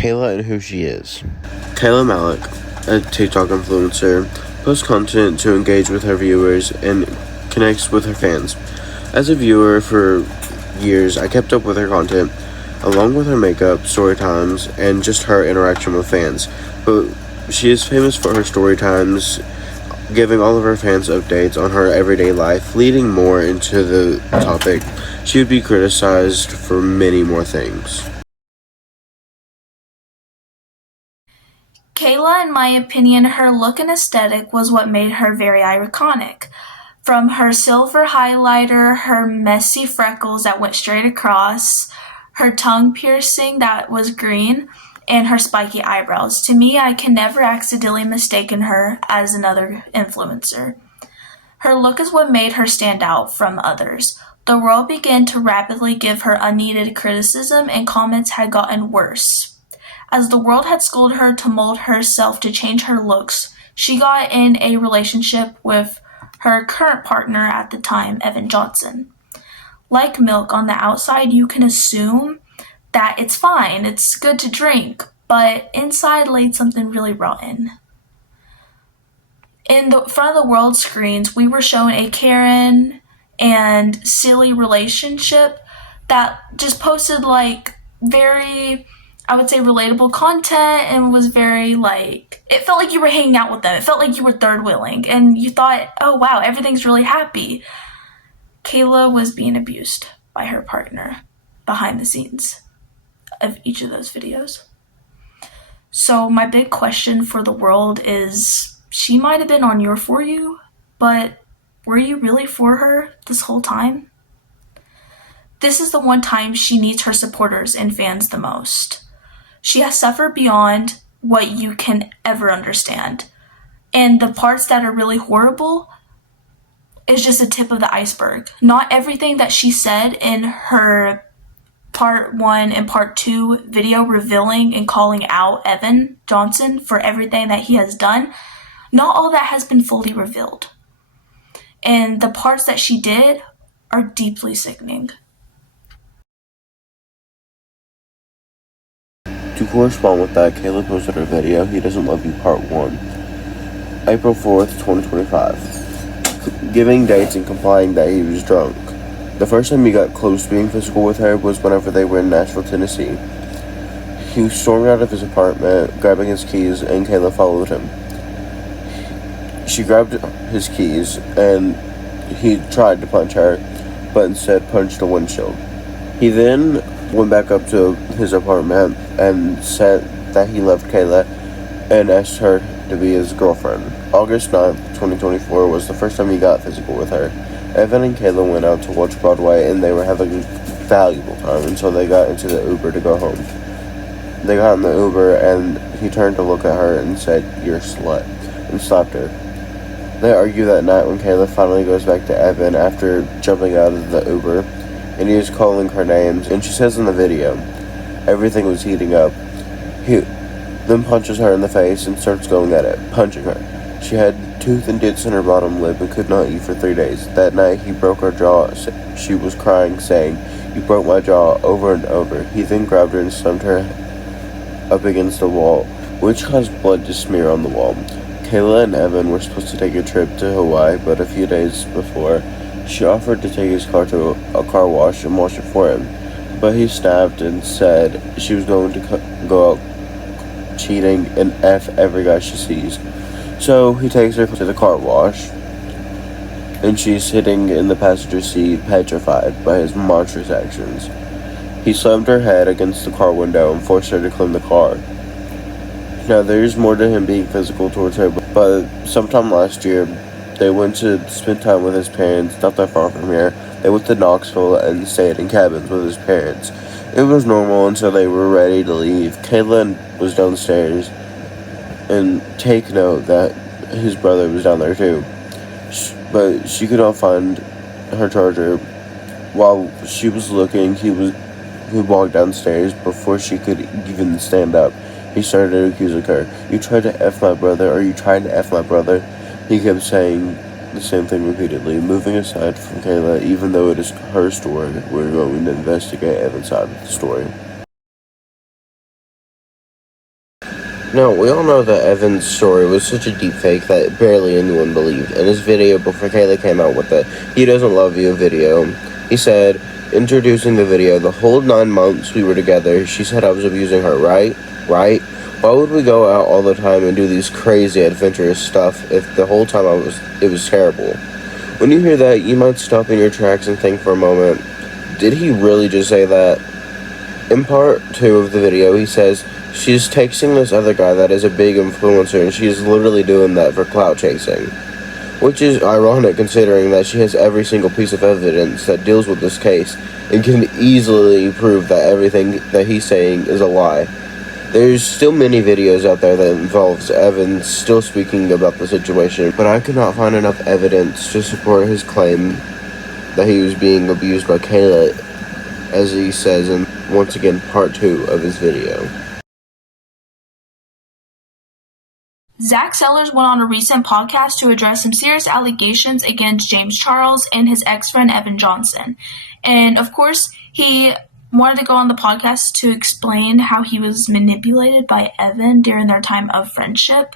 Kayla and who she is. Kayla Malec, a TikTok influencer, posts content to engage with her viewers and connects with her fans. As a viewer for years, I kept up with her content, along with her makeup, story times, and just her interaction with fans. But she is famous for her story times, giving all of her fans updates on her everyday life. Leading more into the topic, she would be criticized for many more things. Kayla, in my opinion, her look and aesthetic was what made her very iconic. From her silver highlighter, her messy freckles that went straight across, her tongue piercing that was green, and her spiky eyebrows. To me, I can never accidentally mistaken her as another influencer. Her look is what made her stand out from others. The world began to rapidly give her unneeded criticism, and comments had gotten worse. As the world had schooled her to mold herself to change her looks, she got in a relationship with her current partner at the time, Evan Johnson. Like milk on the outside, you can assume that it's fine, it's good to drink, but inside laid something really rotten. In the front of the world screens, we were shown a Karen and silly relationship that just posted very, I would say, relatable content and was very it felt like you were hanging out with them. It felt like you were third wheeling and you thought, oh wow, everything's really happy. Kayla was being abused by her partner behind the scenes of each of those videos. So my big question for the world is, she might have been on your For You, but were you really for her this whole time? This is the one time she needs her supporters and fans the most. She has suffered beyond what you can ever understand. And the parts that are really horrible is just a tip of the iceberg. Not everything that she said in her part 1 and part 2 video revealing and calling out Evan Johnson for everything that he has done, not all that has been fully revealed. And the parts that she did are deeply sickening. To correspond with that, Kayla posted her video, He Doesn't Love You Part 1, April 4th, 2025, giving dates and complying that he was drunk. The first time he got close to being physical with her was whenever they were in Nashville, Tennessee. He stormed out of his apartment, grabbing his keys, and Kayla followed him. She grabbed his keys, and he tried to punch her, but instead punched a windshield. He then went back up to his apartment and said that he loved Kayla and asked her to be his girlfriend. August 9th, 2024 was the first time he got physical with her. Evan and Kayla went out to watch Broadway and they were having a valuable time until they got into the Uber to go home. They got in the Uber and he turned to look at her and said, "You're a slut," and slapped her. They argue that night when Kayla finally goes back to Evan after jumping out of the Uber, and he is calling her names, and she says in the video, everything was heating up. He then punches her in the face and starts going at it, punching her. She had tooth and dents in her bottom lip and could not eat for 3 days. That night, he broke her jaw. She was crying, saying, "You broke my jaw," over and over. He then grabbed her and slammed her up against the wall, which caused blood to smear on the wall. Kayla and Evan were supposed to take a trip to Hawaii, but a few days before, she offered to take his car to a car wash and wash it for him, but he snapped and said she was going to go out cheating and F every guy she sees. So he takes her to the car wash, and she's sitting in the passenger seat petrified by his monstrous actions. He slammed her head against the car window and forced her to clean the car. Now, there's more to him being physical towards her, but sometime last year, they went to spend time with his parents, not that far from here. They went to Knoxville and stayed in cabins with his parents. It was normal until they were ready to leave. Caitlin was downstairs, and take note that his brother was down there too. But she could not find her charger. While she was looking, he walked downstairs before she could even stand up. He started accusing her. "You tried to F my brother? Are you trying to F my brother?" He kept saying the same thing repeatedly. Moving aside from Kayla, even though it is her story, we're going to investigate Evan's side of the story. Now, we all know that Evan's story was such a deep fake that barely anyone believed. In his video before Kayla came out with the "He Doesn't Love You" video, he said, introducing the video, "The whole 9 months we were together, she said I was abusing her, right? Right? Why would we go out all the time and do these crazy adventurous stuff if the whole time it was terrible?" When you hear that, you might stop in your tracks and think for a moment, did he really just say that? In part 2 of the video, he says, she's texting this other guy that is a big influencer and she is literally doing that for clout chasing. Which is ironic considering that she has every single piece of evidence that deals with this case and can easily prove that everything that he's saying is a lie. There's still many videos out there that involves Evan still speaking about the situation, but I could not find enough evidence to support his claim that he was being abused by Kayla, as he says in, once again, part 2 of his video. Zach Sellers went on a recent podcast to address some serious allegations against James Charles and his ex-friend Evan Johnson. And of course, he wanted to go on the podcast to explain how he was manipulated by Evan during their time of friendship.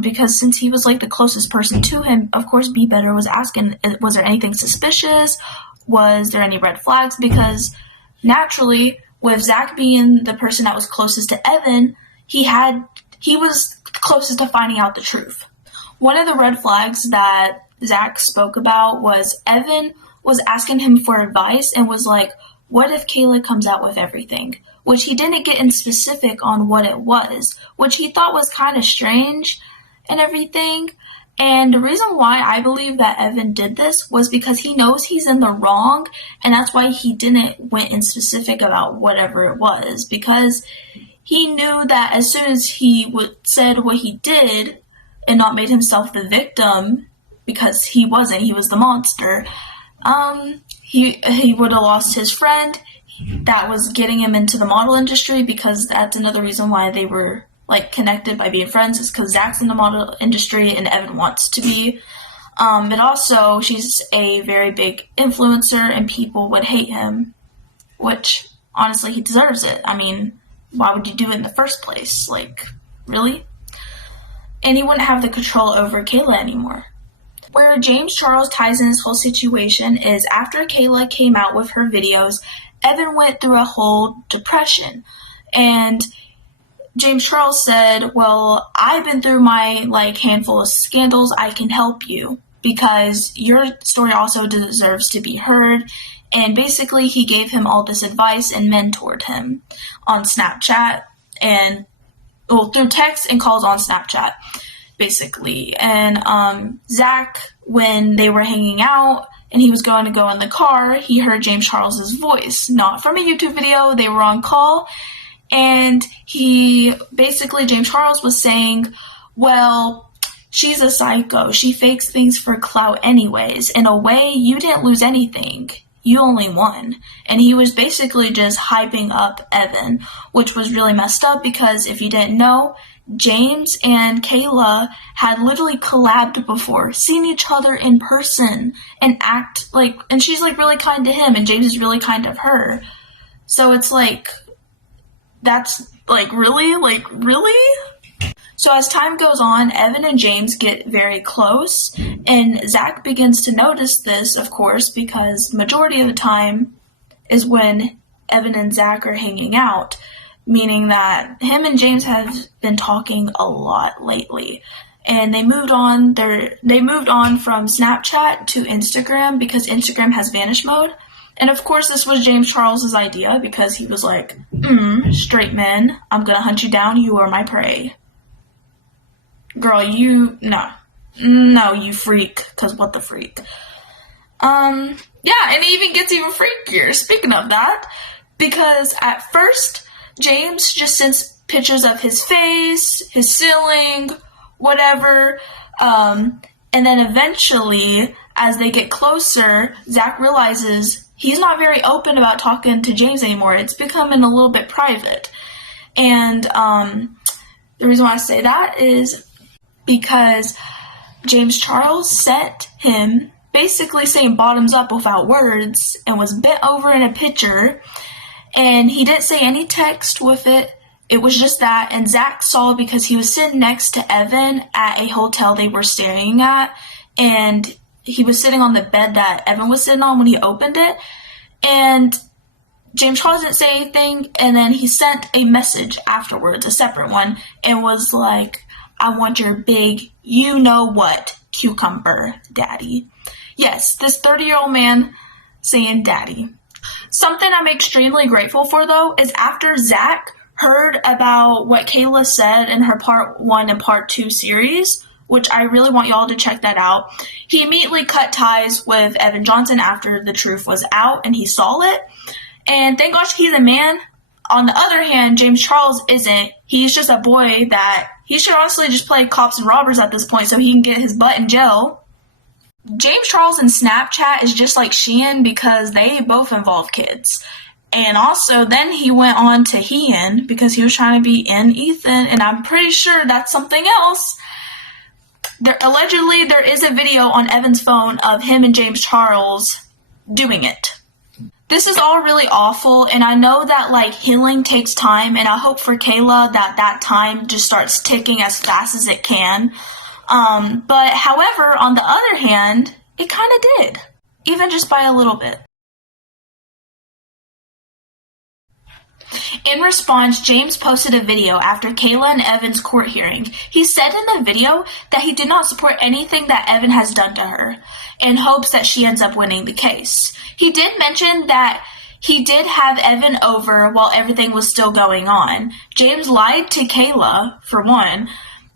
Because since he was like the closest person to him, of course, Be Better was asking, was there anything suspicious? Was there any red flags? Because naturally, with Zach being the person that was closest to Evan, he was closest to finding out the truth. One of the red flags that Zach spoke about was Evan was asking him for advice and was like, what if Kayla comes out with everything? Which he didn't get in specific on what it was, which he thought was kind of strange and everything. And the reason why I believe that Evan did this was because he knows he's in the wrong, and that's why he didn't went in specific about whatever it was, because he knew that as soon as he said what he did and not made himself the victim, because he wasn't, he was the monster, he would have lost his friend that was getting him into the model industry, because that's another reason why they were like connected by being friends, is because Zach's in the model industry and Evan wants to be. But also, she's a very big influencer and people would hate him, which honestly, he deserves it. I mean, why would you do it in the first place? Like, really? And he wouldn't have the control over Kayla anymore. Where James Charles ties in this whole situation is after Kayla came out with her videos, Evan went through a whole depression. And James Charles said, well, I've been through my handful of scandals. I can help you because your story also deserves to be heard. And basically, he gave him all this advice and mentored him on Snapchat and through text and calls on Snapchat, basically. And Zach, when they were hanging out and he was going to go in the car, he heard James Charles's voice, not from a YouTube video. They were on call, and James Charles was saying, well, she's a psycho. She fakes things for clout anyways. In a way, you didn't lose anything. You only won. And he was basically just hyping up Evan, which was really messed up because if you didn't know, James and Kayla had literally collabed before, seen each other in person and and she's really kind to him and James is really kind of her. So it's that's really? So as time goes on, Evan and James get very close, and Zach begins to notice this, of course, because majority of the time is when Evan and Zach are hanging out, meaning that him and James have been talking a lot lately. And they moved on from Snapchat to Instagram because Instagram has vanish mode. And of course, this was James Charles's idea because he was like, straight men, I'm gonna hunt you down, you are my prey. Girl, no, you freak, because what the freak? Yeah, and it even gets even freakier, speaking of that, because at first, James just sends pictures of his face, his ceiling, whatever, and then eventually, as they get closer, Zach realizes he's not very open about talking to James anymore. It's becoming a little bit private. And the reason why I say that is because James Charles sent him basically saying bottoms up without words and was bent over in a picture, and he didn't say any text with it. It was just that, and Zach saw because he was sitting next to Evan at a hotel they were staying at, and he was sitting on the bed that Evan was sitting on when he opened it, and James Charles didn't say anything, and then he sent a message afterwards, a separate one, and was like, I want your big you-know-what cucumber, daddy. Yes, this 30-year-old man saying daddy. Something I'm extremely grateful for, though, is after Zach heard about what Kayla said in her part 1 and part 2 series, which I really want y'all to check that out, he immediately cut ties with Evan Johnson after the truth was out and he saw it. And thank gosh he's a man. On the other hand, James Charles isn't. He's just a boy that he should honestly just play cops and robbers at this point so he can get his butt in jail. James Charles and Snapchat is just like Sheehan because they both involve kids. And also, then he went on to Hean because he was trying to be in Ethan, and I'm pretty sure that's something else. Allegedly, there is a video on Evan's phone of him and James Charles doing it. This is all really awful, and I know that, like, healing takes time, and I hope for Kayla that that time just starts ticking as fast as it can. But, however, on the other hand, it kind of did, even just by a little bit. In response, James posted a video after Kayla and Evan's court hearing. He said in the video that he did not support anything that Evan has done to her, in hopes that she ends up winning the case. He did mention that he did have Evan over while everything was still going on. James lied to Kayla, for one,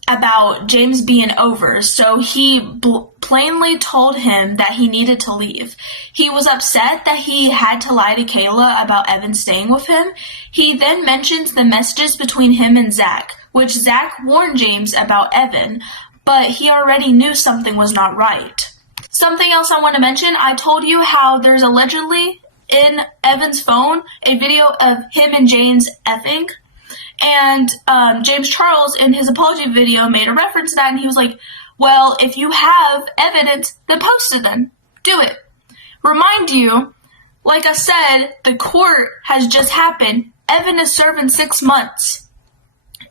about James being over, so he plainly told him that he needed to leave. He was upset that he had to lie to Kayla about Evan staying with him. He then mentions the messages between him and Zach, which Zach warned James about Evan, but he already knew something was not right. Something else I want to mention, I told you how there's allegedly in Evan's phone a video of him and James effing. And James Charles, in his apology video, made a reference to that, and he was like, well, if you have evidence, then post it then. Do it. Remind you, like I said, the court has just happened. Evan is serving 6 months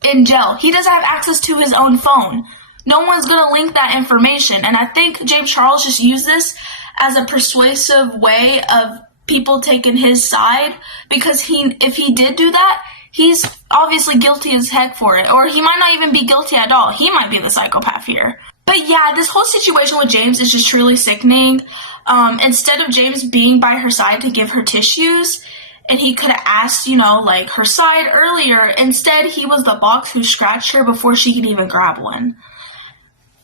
in jail. He doesn't have access to his own phone. No one's going to link that information. And I think James Charles just used this as a persuasive way of people taking his side, because if he did do that, he's obviously guilty as heck for it. Or he might not even be guilty at all. He might be the psychopath here. But yeah, this whole situation with James is just truly sickening. Instead of James being by her side to give her tissues, and he could have asked, like, her side earlier, instead he was the box who scratched her before she could even grab one.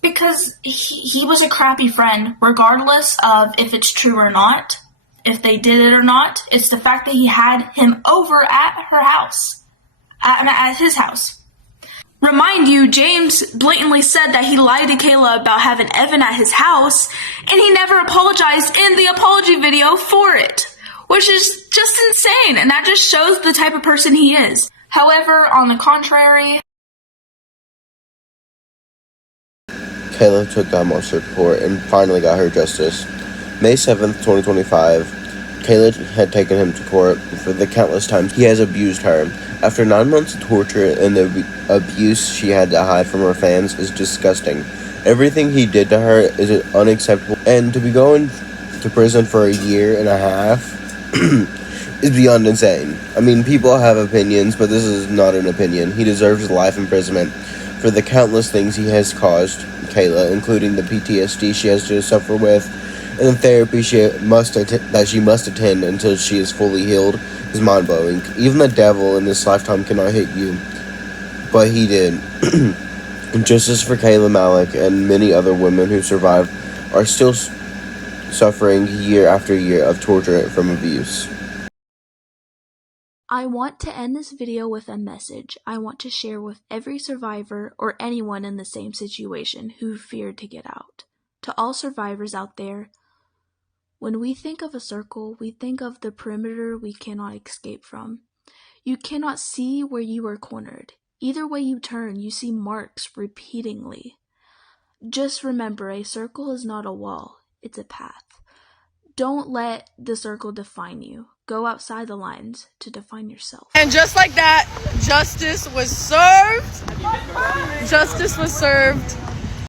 Because he was a crappy friend, regardless of if it's true or not, if they did it or not. It's the fact that he had him over at her house. At his house. Remind you, James blatantly said that he lied to Kayla about having Evan at his house, and he never apologized in the apology video for it, which is just insane, and that just shows the type of person he is. However, on the contrary, Kayla took that monster to court and finally got her justice. May 7th, 2025, Kayla had taken him to court for the countless times he has abused her. After 9 months of torture and the abuse she had to hide from her fans is disgusting. Everything he did to her is unacceptable, and to be going to prison for a year and a half is beyond insane. I mean, people have opinions, but this is not an opinion. He deserves life imprisonment for the countless things he has caused Kayla, including the PTSD she has to suffer with, and the therapy that she must attend until she is fully healed is mind-blowing. Even the devil in this lifetime cannot hit you, but he did. Justice for Kayla Malec and many other women who survived are still suffering year after year of torture from abuse. I want to end this video with a message I want to share with every survivor or anyone in the same situation who feared to get out. To all survivors out there, when we think of a circle, we think of the perimeter we cannot escape from. You cannot see where you are cornered. Either way you turn, you see marks repeatedly. Just remember, a circle is not a wall, it's a path. Don't let the circle define you. Go outside the lines to define yourself. And just like that, justice was served. Justice was served.